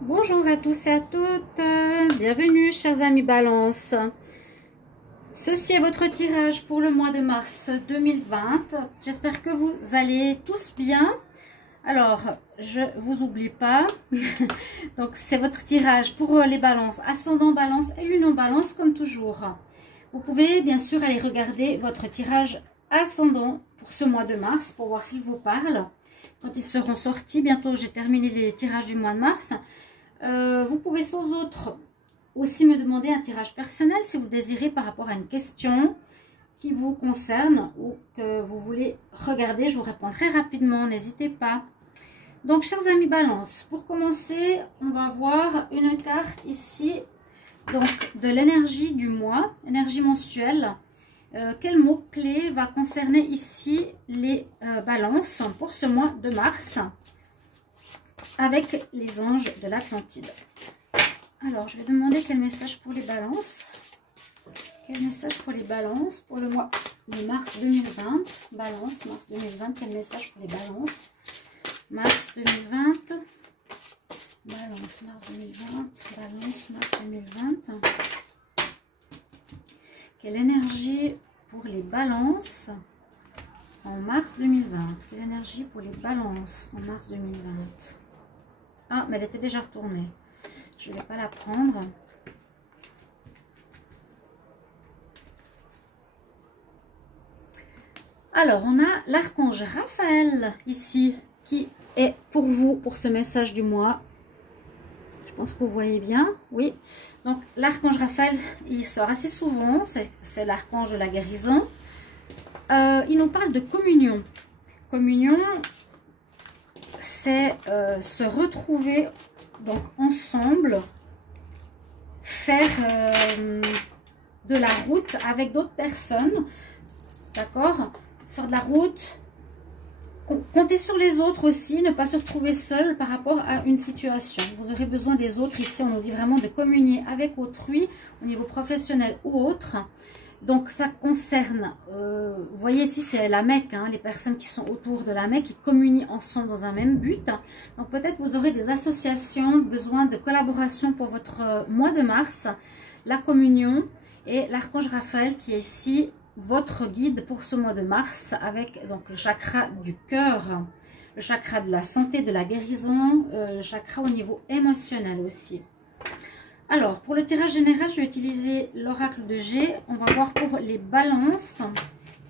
Bonjour à tous et à toutes, bienvenue chers amis Balance. Ceci est votre tirage pour le mois de mars 2020. J'espère que vous allez tous bien. Alors, je vous oublie pas. Donc, c'est votre tirage pour les balances, ascendant balance et lunan balance comme toujours. Vous pouvez bien sûr aller regarder votre tirage ascendant pour ce mois de mars pour voir s'il vous parle. Quand ils seront sortis, bientôt j'ai terminé les tirages du mois de mars. Vous pouvez sans autre aussi me demander un tirage personnel si vous désirez par rapport à une question qui vous concerne ou que vous voulez regarder. Je vous réponds très rapidement, n'hésitez pas. Donc, chers amis Balance, pour commencer, on va voir une carte ici, donc de l'énergie du mois, énergie mensuelle. Quel mot-clé va concerner ici les balances pour ce mois de mars avec les anges de l'Atlantide? Alors, je vais demander quel message pour les balances. Quel message pour les balances pour le mois de mars 2020? Balance, mars 2020, quel message pour les balances? Mars 2020. Balance, mars 2020. Balance, mars 2020. Quelle énergie pour les balances en mars 2020? Quelle énergie pour les balances en mars 2020? Ah, mais elle était déjà retournée. Je ne vais pas la prendre. Alors, on a l'archange Raphaël ici, qui est pour vous, pour ce message du mois. Je pense que vous voyez bien, oui. Donc, l'archange Raphaël, il sort assez souvent, c'est l'archange de la guérison. Il nous parle de communion. Communion, c'est se retrouver donc ensemble, faire de la route avec d'autres personnes, d'accord? Faire de la route, compter sur les autres aussi, ne pas se retrouver seul par rapport à une situation. Vous aurez besoin des autres. Ici, on nous dit vraiment de communier avec autrui au niveau professionnel ou autre. Donc, ça concerne, vous voyez ici, c'est la Mecque, hein, les personnes qui sont autour de la Mecque, qui communient ensemble dans un même but. Donc, peut-être vous aurez des associations, besoin de collaboration pour votre mois de mars, la communion et l'archange Raphaël qui est ici, votre guide pour ce mois de mars avec donc le chakra du cœur, le chakra de la santé, de la guérison, le chakra au niveau émotionnel aussi. Alors, pour le tirage général, je vais utiliser l'oracle de G. On va voir pour les balances.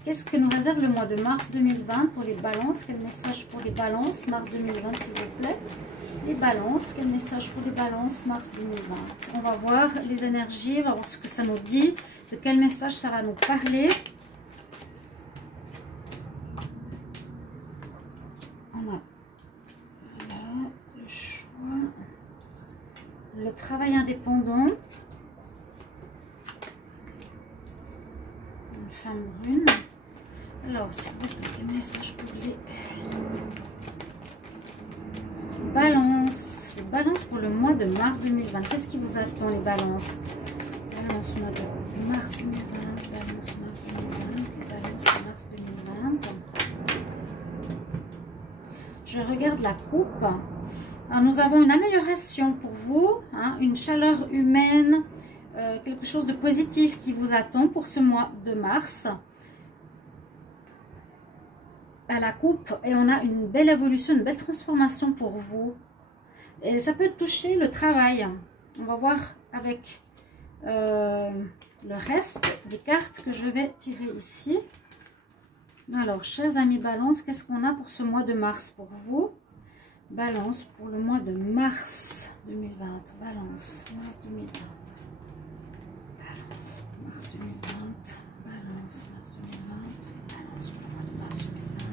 Qu'est-ce que nous réserve le mois de mars 2020 pour les balances? Quel message pour les balances mars 2020, s'il vous plaît? Les balances, quel message pour les balances mars 2020? On va voir les énergies, on va voir ce que ça nous dit, de quel message ça va nous parler. On a là le choix. Le travail indépendant. Une femme brune. Alors, s'il vous plaît, quel message pour les balances? Les balances pour le mois de mars 2020. Qu'est-ce qui vous attend, les balances? Balance mois de mars 2020. Balance mars 2020. Balance mars 2020. Je regarde la coupe. Alors, nous avons une amélioration pour vous, hein, une chaleur humaine, quelque chose de positif qui vous attend pour ce mois de mars. À la coupe, et on a une belle évolution, une belle transformation pour vous. Et ça peut toucher le travail. On va voir avec le reste des cartes que je vais tirer ici. Alors, chers amis Balance, qu'est-ce qu'on a pour ce mois de mars pour vous? Balance pour le mois de mars 2020. Balance, mars 2020. Balance, mars 2020. Balance, mars 2020. Balance pour le mois de mars 2020.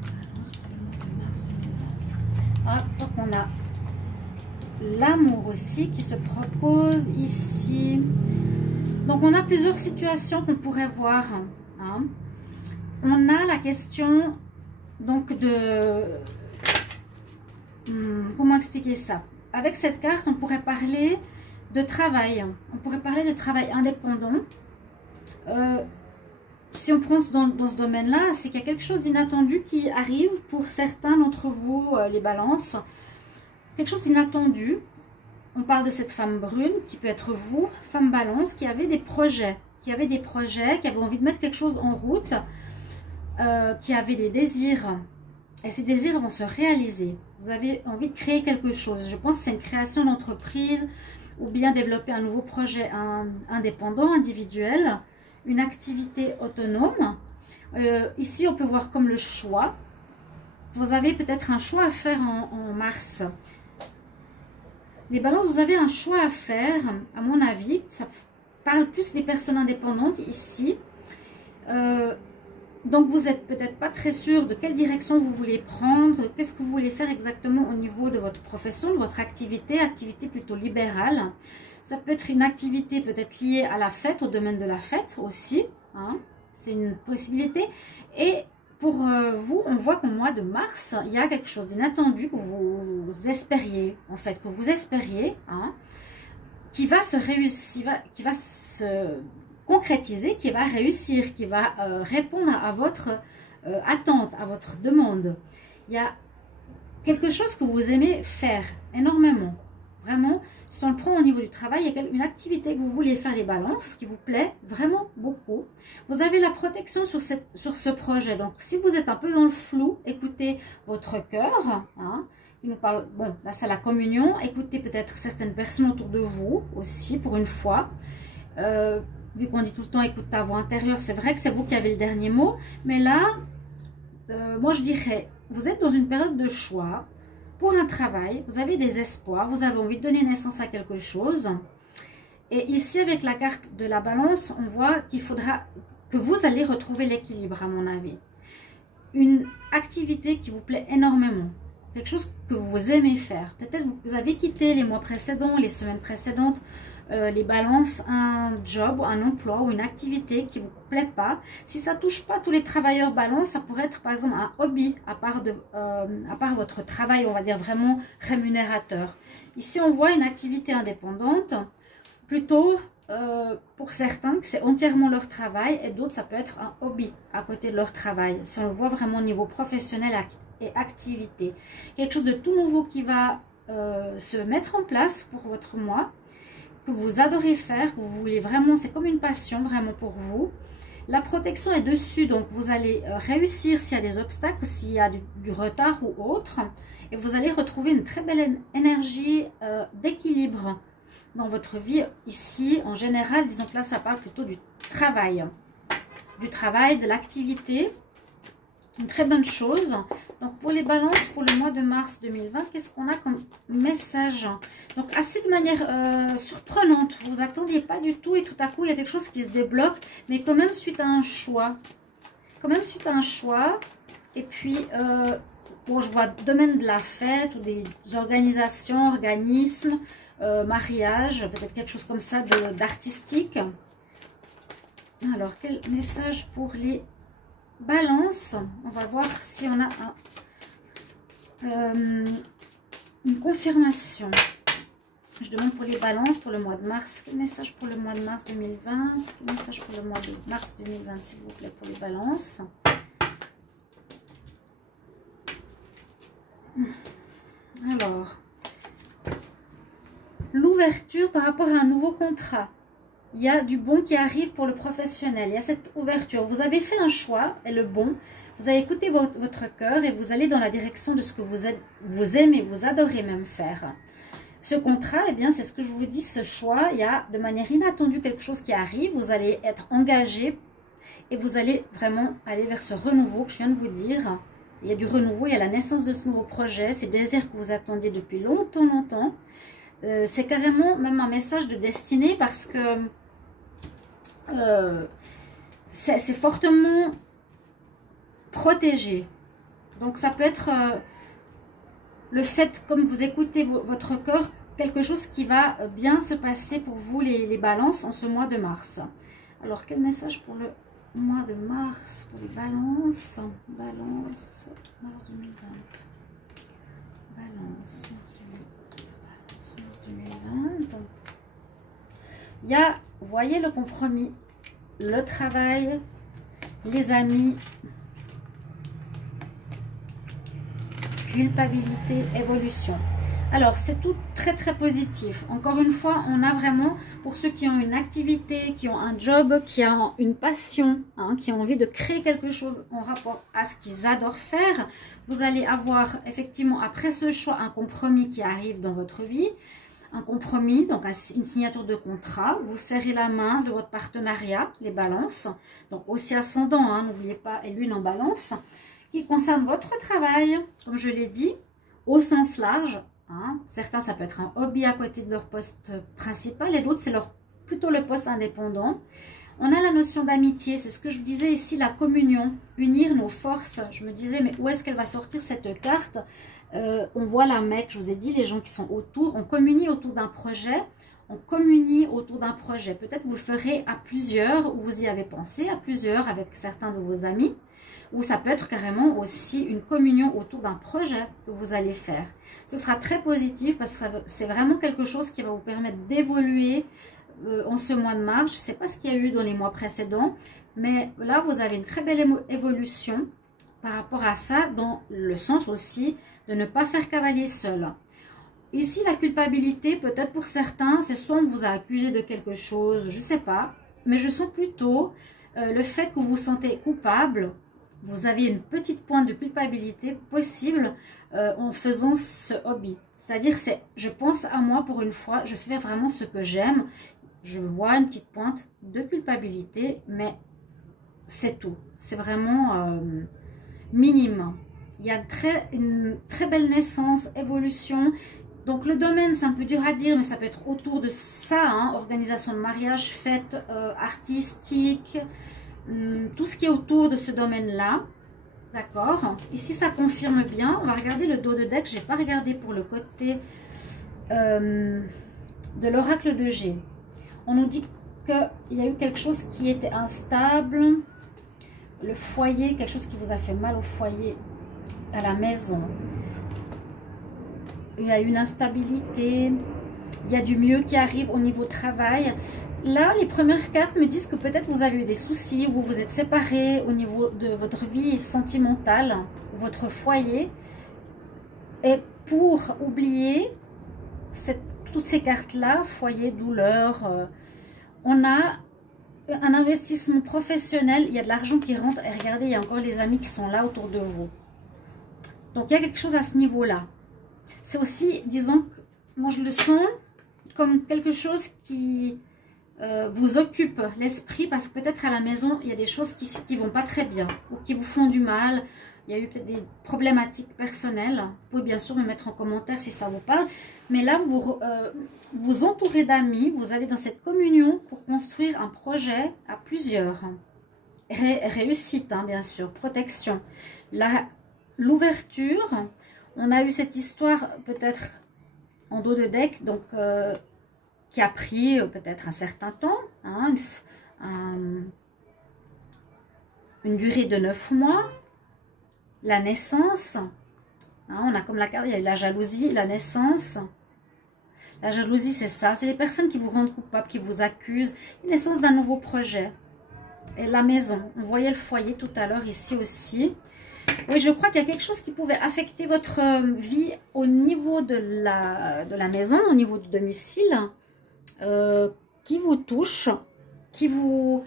Balance pour le mois de mars 2020. Ah, donc on a l'amour aussi qui se propose ici. Donc on a plusieurs situations qu'on pourrait voir. Hein. On a la question donc de... comment expliquer ça? Avec cette carte, on pourrait parler de travail. On pourrait parler de travail indépendant. Si on prend dans ce domaine-là, c'est qu'il y a quelque chose d'inattendu qui arrive pour certains d'entre vous, les balances. quelque chose d'inattendu. On parle de cette femme brune, qui peut être vous, femme balance, qui avait des projets, qui avait envie de mettre quelque chose en route, qui avait des désirs. Et ces désirs vont se réaliser. Vous avez envie de créer quelque chose. Je pense que c'est une création d'entreprise ou bien développer un nouveau projet indépendant, individuel, une activité autonome. Ici, on peut voir comme le choix. Vous avez peut-être un choix à faire en mars. Les balances, vous avez un choix à faire, à mon avis. Ça parle plus des personnes indépendantes ici. Donc, vous n'êtes peut-être pas très sûr de quelle direction vous voulez prendre. Qu'est-ce que vous voulez faire exactement au niveau de votre profession, de votre activité plutôt libérale. Ça peut être une activité peut-être liée à la fête, au domaine de la fête aussi. Hein. C'est une possibilité. Et pour vous, on voit qu'au mois de mars, il y a quelque chose d'inattendu que vous espériez, en fait, hein, qui va se réussir, qui va se concrétiser, qui va réussir, qui va répondre à votre attente, à votre demande. Il y a quelque chose que vous aimez faire énormément. Vraiment, si on le prend au niveau du travail, il y a une activité que vous voulez faire, les balances, qui vous plaît vraiment beaucoup. Vous avez la protection sur ce projet. Donc, si vous êtes un peu dans le flou, écoutez votre cœur. Hein, il nous parle, bon, là c'est la communion. Écoutez peut-être certaines personnes autour de vous aussi, pour une fois. Vu qu'on dit tout le temps, écoute ta voix intérieure, c'est vrai que c'est vous qui avez le dernier mot. Mais là, moi je dirais, vous êtes dans une période de choix. Pour un travail, vous avez des espoirs, vous avez envie de donner naissance à quelque chose. Et ici, avec la carte de la balance, on voit qu'il faudra que vous allez retrouver l'équilibre, à mon avis. Une activité qui vous plaît énormément. Quelque chose que vous aimez faire. Peut-être vous avez quitté les mois précédents, les semaines précédentes, les balances, un job, un emploi ou une activité qui ne vous plaît pas. Si ça ne touche pas tous les travailleurs balance, ça pourrait être par exemple un hobby à part votre travail, on va dire vraiment rémunérateur. Ici, on voit une activité indépendante, plutôt pour certains que c'est entièrement leur travail et d'autres, ça peut être un hobby à côté de leur travail. Si on le voit vraiment au niveau professionnel et activité. Quelque chose de tout nouveau qui va se mettre en place pour votre mois, que vous adorez faire, que vous voulez vraiment, c'est comme une passion vraiment pour vous. La protection est dessus, donc vous allez réussir s'il y a des obstacles, s'il y a du retard ou autre. Et vous allez retrouver une très belle énergie d'équilibre dans votre vie ici. En général, disons que là, ça parle plutôt du travail, de l'activité. Une très bonne chose. Donc pour les balances, pour le mois de mars 2020, qu'est-ce qu'on a comme message? Donc assez de manière surprenante, vous ne attendiez pas du tout et tout à coup il y a quelque chose qui se débloque, mais quand même suite à un choix. Et puis, bon, je vois domaine de la fête ou des organisations, organismes, mariage, peut-être quelque chose comme ça d'artistique. Alors quel message pour les balance, on va voir si on a une confirmation. Je demande pour les balances pour le mois de mars. Quel message pour le mois de mars 2020? Quel message pour le mois de mars 2020, s'il vous plaît, pour les balances? Alors, l'ouverture par rapport à un nouveau contrat. Il y a du bon qui arrive pour le professionnel. Il y a cette ouverture. Vous avez fait un choix et le bon. Vous avez écouté votre cœur et vous allez dans la direction de ce que vous aimez, vous adorez même faire. Ce contrat, eh bien, c'est ce que je vous dis, ce choix. Il y a de manière inattendue quelque chose qui arrive. Vous allez être engagé et vous allez vraiment aller vers ce renouveau que je viens de vous dire. Il y a du renouveau, il y a la naissance de ce nouveau projet, ces désirs que vous attendiez depuis longtemps. C'est carrément même un message de destinée parce que c'est fortement protégé. Donc ça peut être le fait, comme vous écoutez votre cœur, quelque chose qui va bien se passer pour vous les balances en ce mois de mars. Alors quel message pour le mois de mars, pour les balances? Balance, mars 2020. Balance, mars 2020. Il y a, vous voyez, le compromis, le travail, les amis, culpabilité, évolution. Alors, c'est tout très très positif. Encore une fois, on a vraiment, pour ceux qui ont une activité, qui ont un job, qui ont une passion, hein, qui ont envie de créer quelque chose en rapport à ce qu'ils adorent faire, vous allez avoir effectivement, après ce choix, un compromis qui arrive dans votre vie. Un compromis, donc une signature de contrat. Vous serrez la main de votre partenariat, les balances. Donc aussi ascendant, hein, n'oubliez pas, et lune en balance, qui concerne votre travail, comme je l'ai dit, au sens large. Hein. Certains, ça peut être un hobby à côté de leur poste principal et d'autres, c'est plutôt le poste indépendant. On a la notion d'amitié, c'est ce que je vous disais ici, la communion, unir nos forces. Je me disais, mais où est-ce qu'elle va sortir cette carte? On voit la Mecque, je vous ai dit, les gens qui sont autour, on communie autour d'un projet. On communie autour d'un projet. Peut-être vous le ferez à plusieurs, ou vous y avez pensé, à plusieurs avec certains de vos amis. Ou ça peut être carrément aussi une communion autour d'un projet que vous allez faire. Ce sera très positif parce que c'est vraiment quelque chose qui va vous permettre d'évoluer en ce mois de mars. Je ne sais pas ce qu'il y a eu dans les mois précédents, mais là, vous avez une très belle évolution par rapport à ça, dans le sens aussi de ne pas faire cavalier seul. Ici, la culpabilité, peut-être pour certains, c'est soit on vous a accusé de quelque chose, je ne sais pas, mais je sens plutôt le fait que vous vous sentez coupable. Vous avez une petite pointe de culpabilité possible en faisant ce hobby. C'est-à-dire, je pense à moi pour une fois, je fais vraiment ce que j'aime. Je vois une petite pointe de culpabilité, mais c'est tout. C'est vraiment minime. Il y a une très belle naissance, évolution. Donc le domaine, c'est un peu dur à dire, mais ça peut être autour de ça, hein, organisation de mariage, fête artistique, tout ce qui est autour de ce domaine-là. D'accord. Ici, ça confirme bien. On va regarder le dos de deck. Je n'ai pas regardé pour le côté de l'oracle de G. On nous dit qu'il y a eu quelque chose qui était instable. Le foyer, quelque chose qui vous a fait mal au foyer, à la maison. Il y a une instabilité. Il y a du mieux qui arrive au niveau travail. Là, les premières cartes me disent que peut-être vous avez eu des soucis, vous vous êtes séparés au niveau de votre vie sentimentale, votre foyer. Et pour oublier toutes ces cartes-là, foyer, douleur, on a un investissement professionnel, il y a de l'argent qui rentre. Et regardez, il y a encore les amis qui sont là autour de vous. Donc, il y a quelque chose à ce niveau-là. C'est aussi, disons, moi je le sens comme quelque chose qui vous occupe l'esprit, parce que peut-être à la maison, il y a des choses qui vont pas très bien ou qui vous font du mal. Il y a eu peut-être des problématiques personnelles. Vous pouvez bien sûr me mettre en commentaire si ça vous parle. Mais là, vous vous entourez d'amis, vous allez dans cette communion pour construire un projet à plusieurs. Réussite, hein, bien sûr, protection. L'ouverture, on a eu cette histoire peut-être en dos de deck, donc qui a pris peut-être un certain temps, hein, une durée de 9 mois, la naissance, hein, on a comme la carte, il y a eu la jalousie, la naissance. La jalousie, c'est ça, c'est les personnes qui vous rendent coupable, qui vous accusent, une naissance d'un nouveau projet. Et la maison, on voyait le foyer tout à l'heure ici aussi. Oui, je crois qu'il y a quelque chose qui pouvait affecter votre vie au niveau de la maison, au niveau du domicile, qui vous touche, qui vous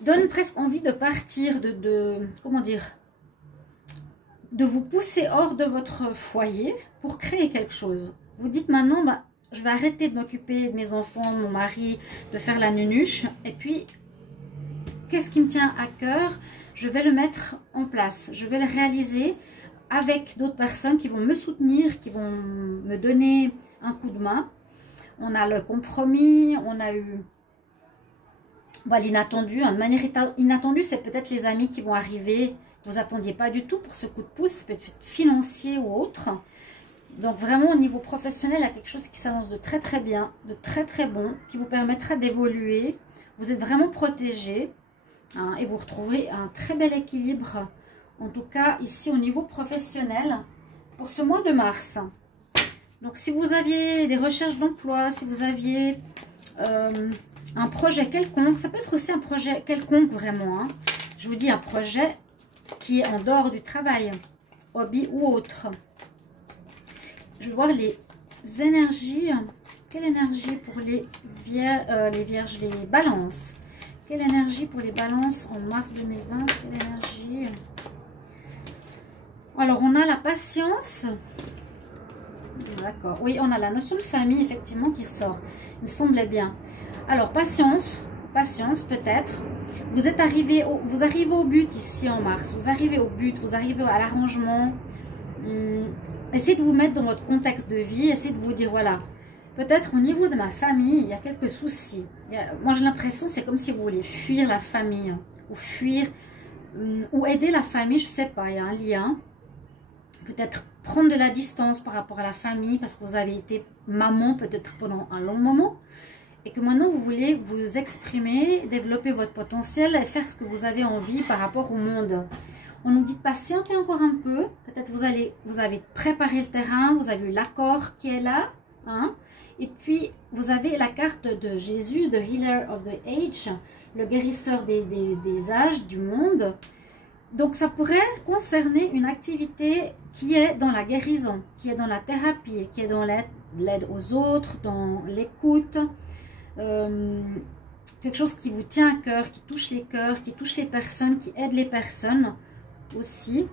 donne presque envie de partir, comment dire, de vous pousser hors de votre foyer pour créer quelque chose. Vous dites maintenant, bah, je vais arrêter de m'occuper de mes enfants, de mon mari, de faire la nunuche, et puis qu'est-ce qui me tient à cœur? Je vais le mettre en place, je vais le réaliser avec d'autres personnes qui vont me soutenir, qui vont me donner un coup de main. On a le compromis, on a eu l'inattendu. De manière inattendue, c'est peut-être les amis qui vont arriver, que vous n'attendiez pas du tout pour ce coup de pouce, peut-être financier ou autre. Donc vraiment au niveau professionnel, il y a quelque chose qui s'annonce de très très bien, de très très bon, qui vous permettra d'évoluer. Vous êtes vraiment protégé. Hein, et vous retrouverez un très bel équilibre, en tout cas ici au niveau professionnel, pour ce mois de mars. Donc si vous aviez des recherches d'emploi, si vous aviez un projet quelconque, ça peut être aussi un projet quelconque vraiment. Hein. Je vous dis un projet qui est en dehors du travail, hobby ou autre. Je vais voir énergies. Quelle énergie pour les vierges, les balances? Quelle énergie pour les balances en mars 2020? Quelle énergie? Alors, on a la patience. D'accord. Oui, on a la notion de famille, effectivement, qui ressort. Il me semblait bien. Alors, patience. Patience, peut-être. Vous arrivez au but ici en mars. Vous arrivez au but. Vous arrivez à l'arrangement. Essayez de vous mettre dans votre contexte de vie. Essayez de vous dire, voilà, peut-être au niveau de ma famille, il y a quelques soucis. Moi, j'ai l'impression, c'est comme si vous voulez fuir la famille. Ou fuir, ou aider la famille, je ne sais pas, il y a un lien. Peut-être prendre de la distance par rapport à la famille parce que vous avez été maman peut-être pendant un long moment et que maintenant vous voulez vous exprimer, développer votre potentiel et faire ce que vous avez envie par rapport au monde. On nous dit de patienter encore un peu. Peut-être vous avez préparé le terrain, vous avez eu l'accord qui est là. Hein? Et puis vous avez la carte de Jésus, de Healer of the Age, le guérisseur des âges du monde. Donc, ça pourrait concerner une activité qui est dans la guérison, qui est dans la thérapie, qui est dans l'aide aux autres, dans l'écoute. Quelque chose qui vous tient à cœur, qui touche les cœurs, qui touche les personnes, qui aide les personnes aussi.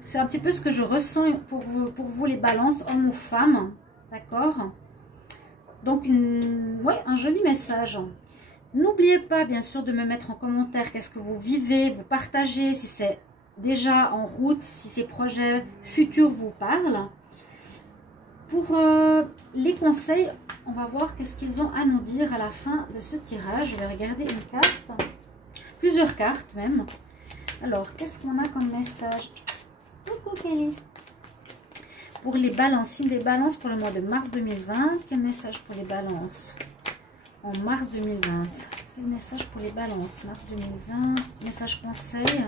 C'est un petit peu ce que je ressens pour vous les balances, hommes ou femmes. D'accord? Donc, un joli message. N'oubliez pas, bien sûr, de me mettre en commentaire qu'est-ce que vous vivez, vous partagez, si c'est déjà en route, si ces projets futurs vous parlent. Pour les conseils, on va voir qu'est-ce qu'ils ont à nous dire à la fin de ce tirage. Je vais regarder une carte, plusieurs cartes même. Alors, qu'est-ce qu'on a comme message? Coucou Kelly. Pour les balances, signe des balances pour le mois de mars 2020. Quel message pour les balances en mars 2020? Quel message pour les balances? Mars 2020. Message conseil.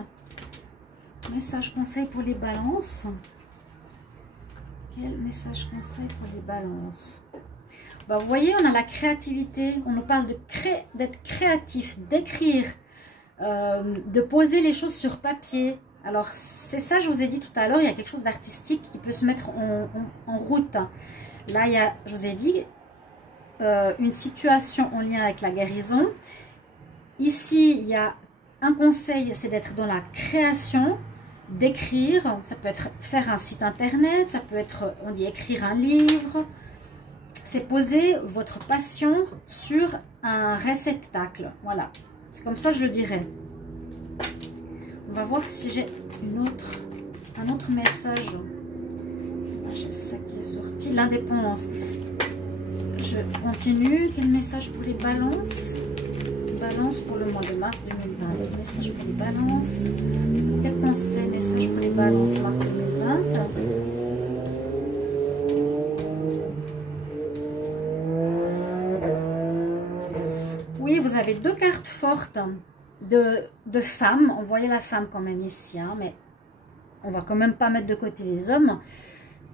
Message conseil pour les balances. Quel message conseil pour les balances? Bah, vous voyez, on a la créativité. On nous parle d'être créatif, d'écrire, de poser les choses sur papier. Alors, c'est ça, je vous ai dit tout à l'heure, il y a quelque chose d'artistique qui peut se mettre en route. Là, il y a, je vous ai dit, une situation en lien avec la guérison. Ici, il y a un conseil, c'est d'être dans la création, d'écrire. Ça peut être faire un site internet, ça peut être, on dit écrire un livre. C'est poser votre passion sur un réceptacle. Voilà, c'est comme ça que je le dirais. On va voir si j'ai un autre message. J'ai ça qui est sorti. L'indépendance. Je continue. Quel message pour les balances? Balance pour le mois de mars 2020. Quel message pour les balances? Quel conseil, message pour les balances mars 2020? Oui, vous avez deux cartes fortes de femmes. On voyait la femme quand même ici, hein, mais on va quand même pas mettre de côté les hommes.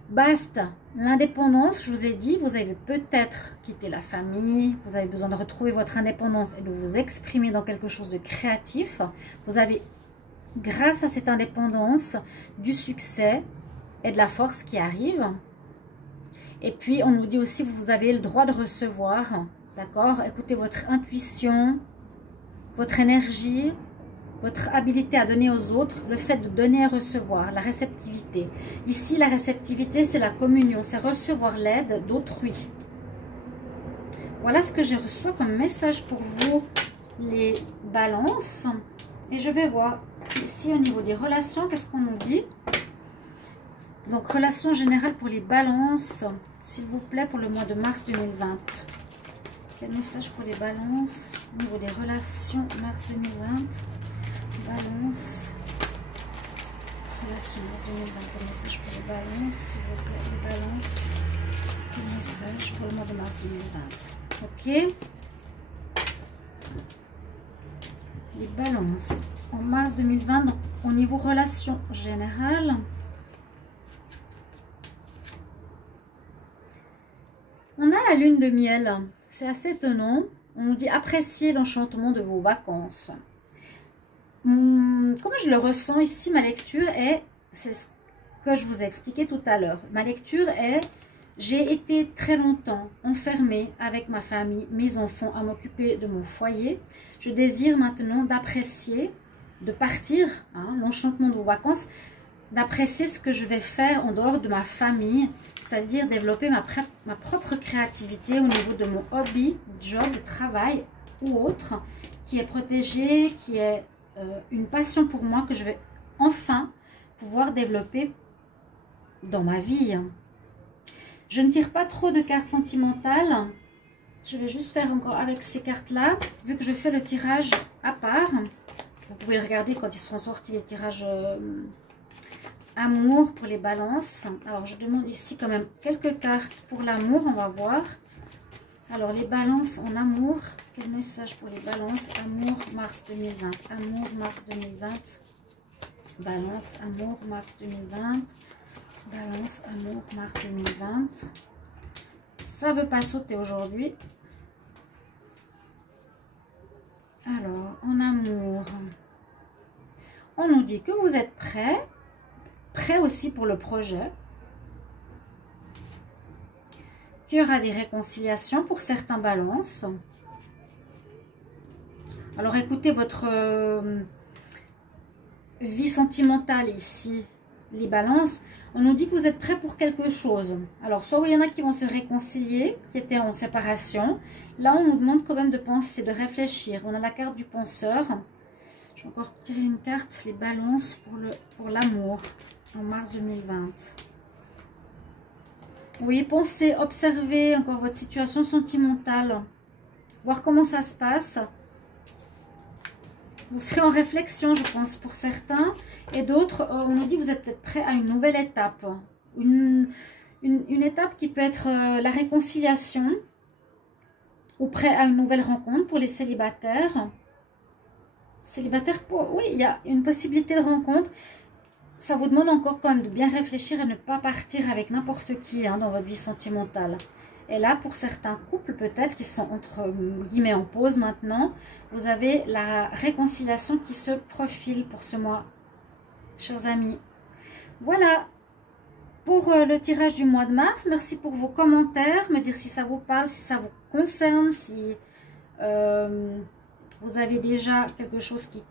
Basta, l'indépendance, je vous ai dit, vous avez peut-être quitté la famille, vous avez besoin de retrouver votre indépendance et de vous exprimer dans quelque chose de créatif. Vous avez, grâce à cette indépendance, du succès et de la force qui arrive. Et puis, on nous dit aussi, vous avez le droit de recevoir, d'accord? Écoutez votre intuition, votre énergie, votre habilité à donner aux autres, le fait de donner et recevoir, la réceptivité. Ici, la réceptivité, c'est la communion, c'est recevoir l'aide d'autrui. Voilà ce que j'ai reçu comme message pour vous, les balances. Et je vais voir ici au niveau des relations, qu'est-ce qu'on nous dit. Donc, relations générales pour les balances, s'il vous plaît, pour le mois de mars 2020. Quel message pour les balances au niveau des relations mars 2020? Balance. Relation mars 2020. Quel message pour les balances, s'il vous plaît, les balances. Quel message pour le mois de mars 2020? Ok. Les balances en mars 2020, donc au niveau relation générale. On a la lune de miel. C'est assez étonnant. On nous dit apprécier l'enchantement de vos vacances. Comment je le ressens ici, ma lecture est, c'est ce que je vous ai expliqué tout à l'heure. Ma lecture est J'ai été très longtemps enfermée avec ma famille, mes enfants, à m'occuper de mon foyer. Je désire maintenant d'apprécier, de partir, hein, l'enchantement de vos vacances, d'apprécier ce que je vais faire en dehors de ma famille, c'est-à-dire développer ma propre créativité au niveau de mon hobby, job, travail ou autre, qui est protégé, qui est une passion pour moi que je vais enfin pouvoir développer dans ma vie. Je ne tire pas trop de cartes sentimentales. Je vais juste faire encore avec ces cartes-là, vu que je fais le tirage à part. Vous pouvez le regarder quand ils seront sortis, les tirages amour pour les balances. Alors, je demande ici quand même quelques cartes pour l'amour, on va voir. Alors, les balances en amour. Quel message pour les balances? Amour, mars 2020. Amour, mars 2020. Balance, amour, mars 2020. Balance, amour, mars 2020. Ça ne veut pas sauter aujourd'hui. Alors, en amour, on nous dit que vous êtes prêts. Prêts aussi pour le projet. Qu'il y aura des réconciliations pour certains balances. Alors, écoutez votre vie sentimentale ici. Les balances, on nous dit que vous êtes prêts pour quelque chose. Alors, soit il y en a qui vont se réconcilier, qui étaient en séparation. Là, on nous demande quand même de penser, de réfléchir. On a la carte du penseur. Je vais encore tirer une carte, les balances pour l'amour, en mars 2020. Oui, pensez, observez encore votre situation sentimentale. Voir comment ça se passe. Vous serez en réflexion, je pense, pour certains. Et d'autres, on nous dit que vous êtes peut-être prêts à une nouvelle étape. Une étape qui peut être la réconciliation. Ou prêt à une nouvelle rencontre pour les célibataires. Célibataires, oui, il y a une possibilité de rencontre. Ça vous demande encore quand même de bien réfléchir et ne pas partir avec n'importe qui hein, dans votre vie sentimentale. Et là, pour certains couples, peut-être, qui sont entre guillemets en pause maintenant, vous avez la réconciliation qui se profile pour ce mois, chers amis. Voilà pour le tirage du mois de mars. Merci pour vos commentaires, me dire si ça vous parle, si ça vous concerne, si vous avez déjà quelque chose qui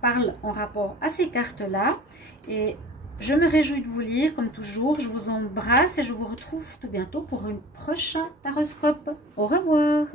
parle en rapport à ces cartes-là. Et je me réjouis de vous lire, comme toujours. Je vous embrasse et je vous retrouve tout bientôt pour un prochain taroscope. Au revoir.